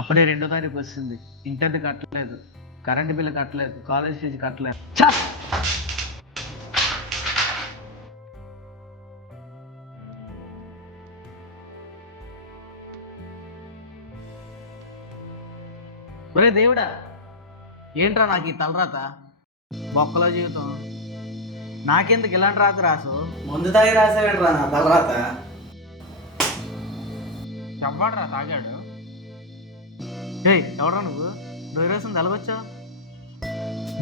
అప్పుడే 2వ తారీఖు వస్తుంది. ఇంటర్ది కట్టలేదు, కరెంటు బిల్లు కట్టలేదు, కాలేజ్ ఫీజు కట్టలేదు. ఒరే దేవుడా, ఏంట్రా నాకు ఈ తలరాత, బొక్కలో జీవితం. నాకెందుకు ఇలాంటి రాత రాసు? ముందు తాగి రాసావేంట్రా నా తలరాత? ఎవ్వడ్రా తాగాడు? ఎవడ్రా నువ్వు? రోజు తెలవచ్చావు?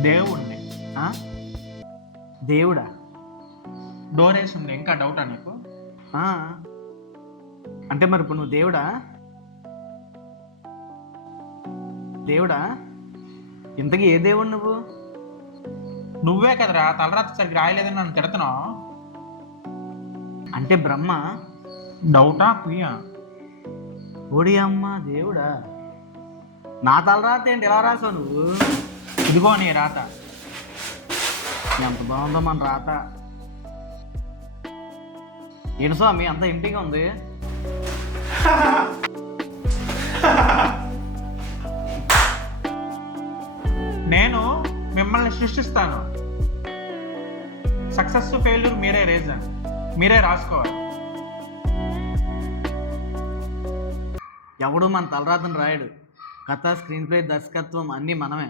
దేవుణ్ణి. దేవుడా? డోర్ వేసి ఉంది, ఇంకా డౌటా నీకు? ఆ, అంటే మరి ఇప్పుడు నువ్వు దేవుడా? దేవుడా? ఇంతకీ ఏ దేవుడు నువ్వు? నువ్వే కదరా తలరాత సరిగ్గా రాయలేదని నన్ను తిడుతున్నావు. అంటే బ్రహ్మ? డౌటా కుయ్యా? ఓడి అమ్మ దేవుడా, నా తలరాత ఏంటి ఎలా రాసావు నువ్వు? ఇదిగో నీ రాత. ఎంత బాగుందో మన రాత. ఏంటి స్వామి అంత ఇంటిగా ఉంది? నేను మిమ్మల్ని సృష్టిస్తాను. సక్సెస్ ఫెయిల్యూర్ మీరే రీజన్, మీరే రాసుకోవాలి. ఎవడు మన తలరాతను రాయడు. కథ, స్క్రీన్ ప్లే, దర్శకత్వం అన్నీ మనమే.